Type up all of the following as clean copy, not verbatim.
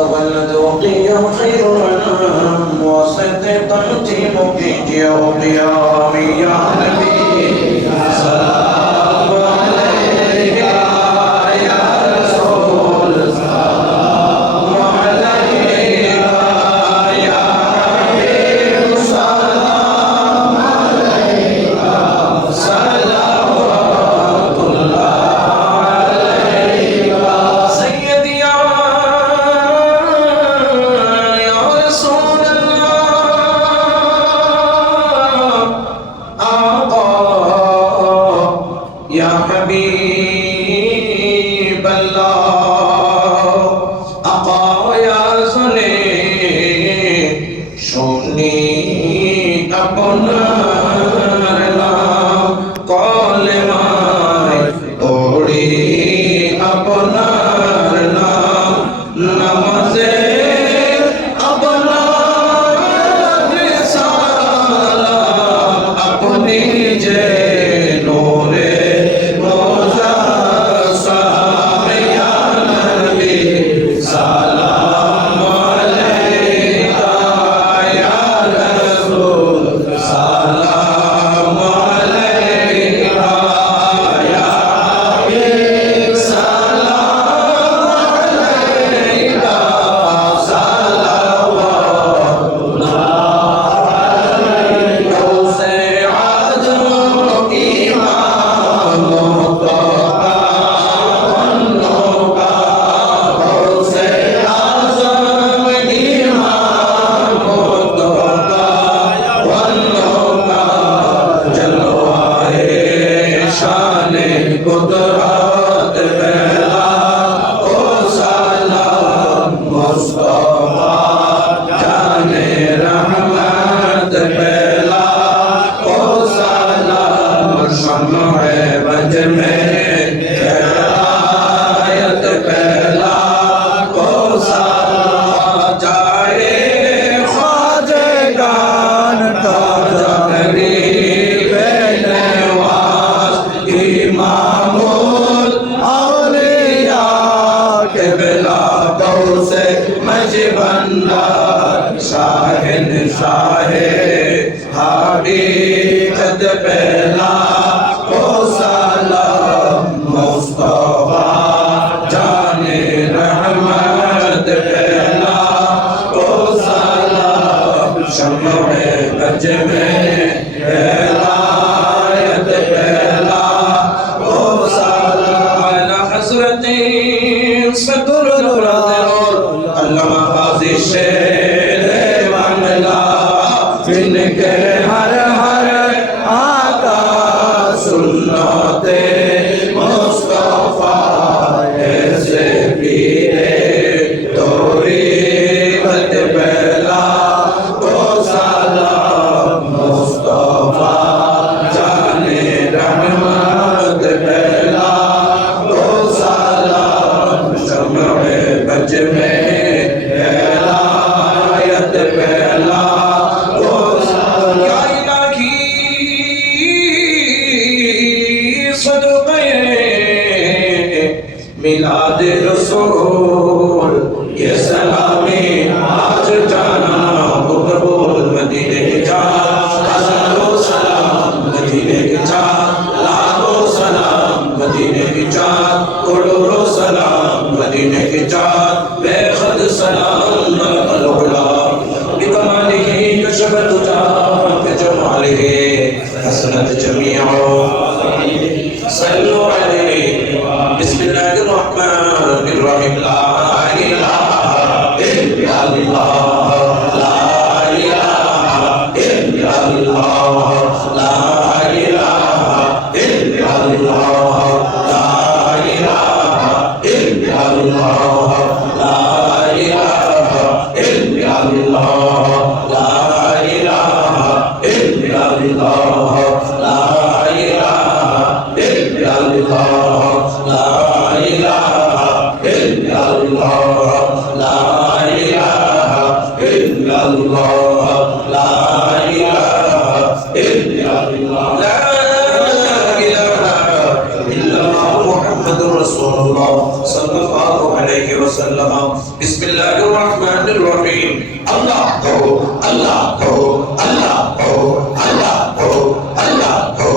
مستولد وقيم خير الأنام وسط تنتيم في قيام يا نبي سلام عليك يا رسول سلام عليك يا حبيب سلام عليك صلوات الله عليك سيدي يا رسول الله آقا يا حبيب الله آقا يا زلي شوني আপনার নাম কলেমায় পড়ি আপনার নাম নামাজে আপনার সালাম আপনি যে নূরে মুজাসসাম ইয়া নবী সালাম আলাইকা ইয়া রাসূল সালাম আলাইকা ইয়া হাবিব সালাম আলাইকা সালাওয়াতুল্লাহ আলাইকা সে আযম ইমাম মুস্তাফা অন্নকা সে আযম ইমাম মুস্তাফা অন্নকা জলওয়ায়ে শানে কুদরত পেলা ও সালাম মুস্তাফা জানে রহমত পেলা ও সালাম শমে বজ में हिदायत पेला ओ सालाम जाए ख्वाजगान ताजा गरीब नवाज इमामुल औलिया किबला गौसे मजबंदार शाहिन शाहे हादीकत पेला ओ सालाम मुस्तफा जाने रहमत पेला ओ सालाम शम्मे बज में हिदायत पेला ओ सालाम अला हज़रत सदरुल अल्लामा ग़ाज़ी शेर बांग्ला जिनके हर हर आका सुन्नते मुस्तफा ऐसे पीरे तौरीकत पेला ओ सालाम मुस्तफा जाने रहमत पेला ओ सालाम शम्मे बज में हिदायत पेला ओ सालाम या इलाही सदक़े मिलाद रसूल ये सलामी आज जाना कबूल मदीने के चार हज़ारों सलाम मदीने के चार लाखों सलाम मदीने के चार करोड़ों सलाम मदीने के चार बेखद सलाम अलहुला बिकमालिही कशफत बिजमालिही हसनत जमीअ सल्लु अलैहि बिस्मिल्लाहिर रहमानिर रहीम ला इलाहा इल्लल्लाह ला इलाहा इल्लल्लाह ला इलाहा इल्लल्लाह ला इलाहा इल्लल्लाह ला इलाहा इल्लल्लाह ला इलाहा इल्लल्लाह ला इलाहा इल्लल्लाह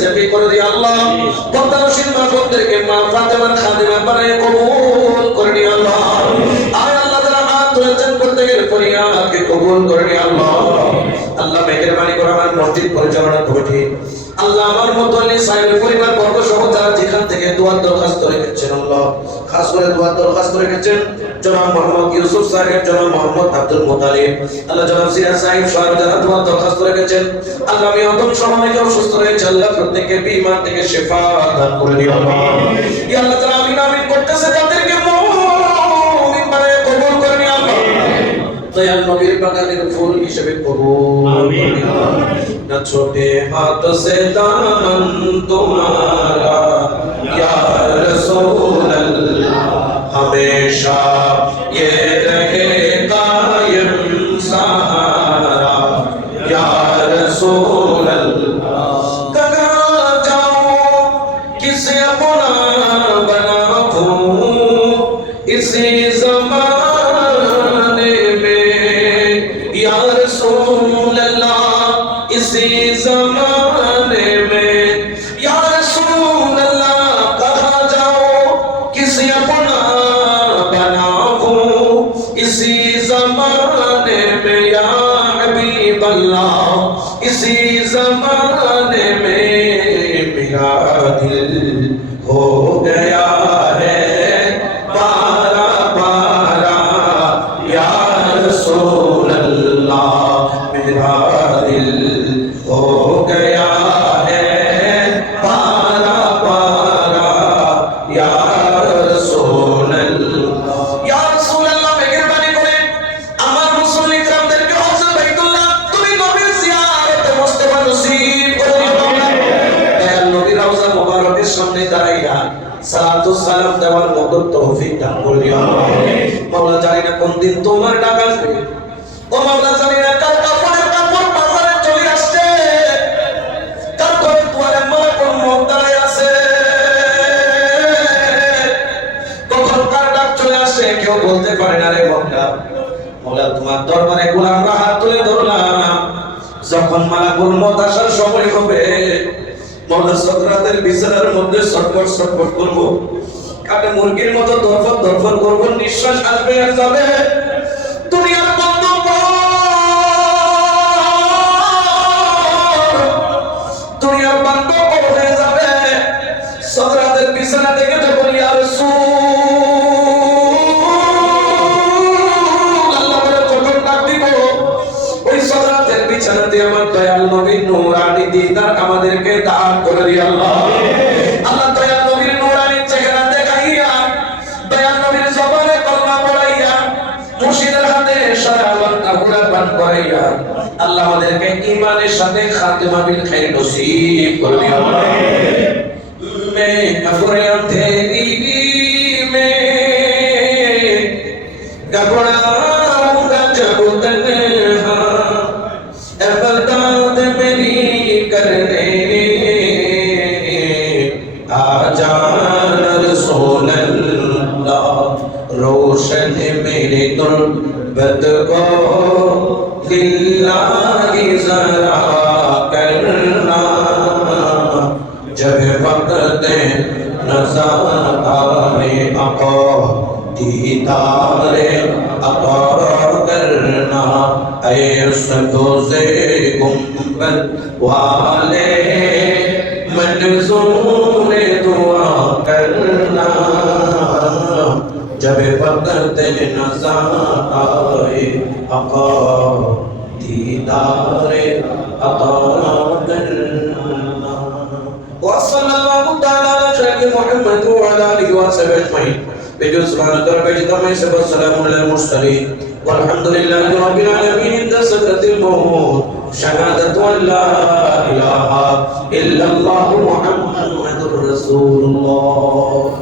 জেপি করে দিয়ে আল্লাহ পর্দানশীল মা বোনদেরকে মা ফাতেমার খাদেমা বানায় কবুল করে দিয়ে আল্লাহ আর আল্লাহ তাআলা হাত তুলেছেন প্রত্যেকের ফরিয়াদকে কবুল করে দিয়ে আল্লাহ আল্লাহ মেহেরবানি করে আমার মসজিদ পরিচালনা কমিটি আল্লাহ আমার মতন সাহেবের পরিবার বর্গ সহ যারা যেখান থেকে দোয়ার দরখাস্ত রেখেছেন আল্লাহ খাস করে দোয়ার দরখাস্ত রেখেছেন জনাব মোহাম্মদ ইউসুফ সাহেব জনাব মোহাম্মদ আব্দুল মুতালিব আল্লাহ জনাব সিরাজ সাহেব সাহেব যারা দোয়ার দরখাস্ত রেখেছেন আল্লাহ আমি অদম সমাজে অসুস্থ রয়েছে আল্লাহ প্রত্যেককে বিমার থেকে শিফা দান করে দিও আল্লাহ ইয়া আল্লাহ তাআলা আমিন আমিন করতেছে যাদেরকে মুমিন বানায় কবুল করে নিও আল্লাহ দয়াল নবীর বাগানের ফুল হিসেবে কবুল আমিন न छोटे हाथ से दामन तुम्हारा या रसूल अल्लाह हमेशा ये रहे कायम सहारा या रसूल अल्लाह कहाँ जाऊं किसे अपना बनाऊं इसी ज़माने में या रसूल अल्लाह इसी ज़माने में या रसूल अल्लाह कहाँ जाओ किसे अपना बनाऊं इसी ज़माने में या हबीब अल्लाह इसी ज़माने में मेरा दिल हो गया है पारा पारा या रसूल अल्लाह मेरा दिल हो गया है पारा पारा या रसूल अल्लाह या रसूल अल्लाह मेहरबानी করে আমার মুসলিম کرامদেরকে হজ বাইতুল্লাহ তুমি নবীর জিয়ারতে মুস্তাফা নসিব করে দিও দয়াল নবী রওজা মুবারকের সামনে দাঁড়াইয়া সালাতু সালাম দেওয়ার মত তৌফিক দান করে দিও মাওলা জানি না কোন দিন তোমার ডাক আসবে ও মাওলা জানি না কার কাপড়ের কাপড় বাজারে চলে আসছে কার ঘরে দুয়ারে মালাকুল মউত দাঁড়ায় আছে কখন কার ডাক চলে আসে কেউ বলতে পারে না রে মাওলা মাওলা তোমার দরবারে গোলামরা হাত তুলে ধরলাম যখন মালাকুল মউত আসার সময় হবে মাওলা সাকরাতের বিছানার মধ্যে ছটফট ছটফট করব কাটে মুরগির মতো দরফর করব নিঃশ্বাস আসবে আর যাবে দুনিয়ার বন্ধ দুনিয়ার বন্ধ হয়ে যাবে সাকরাতের বিছানা থেকে যখন ইয়া রাসূল আল্লাহ বলে যখন ডাক দিব ওই সাকরাতের বিছানাতে আমার দয়াল নবীর নূরানি দিদার আমাদেরকে দান করে দিও আল্লাহ আল্লাহ দয়াল নবীর নূরানি চেহারা দেখাইয়া দয়াল নবীর জবানে কলমা পড়াইয়া মুর্শিদের হাতে সারাবান আগুরা পান করাইয়া আল্লাহ আমাদেরকে ঈমানের সাথে খাতিমা বিল খাইর নসিব করে দিও আল্লাহ मैं अफरे अंधेरी में घबराऊंगा जब तन्हा इबादत मेरी करने आ जाना रसूल अल्लाह रोशन मेरे गुर्बत को लिल्लाहि ज़रा करना जब वक्त नज़र आए आका दीदारे आका करना ऐ सदोज़े गुंबद वाले मंजूर दुआ करना जब वक्त नज़र आए आका दीदारे आका करना وصلى الله تعالى على سيدنا محمد وعلى اله وصحبه اجمعين بجل سبحانك رب العزة عما يصفون والسلام على المرسلين والحمد لله رب العالمين عند سكرة الموت شهادة أن لا إله إلا الله محمد رسول الله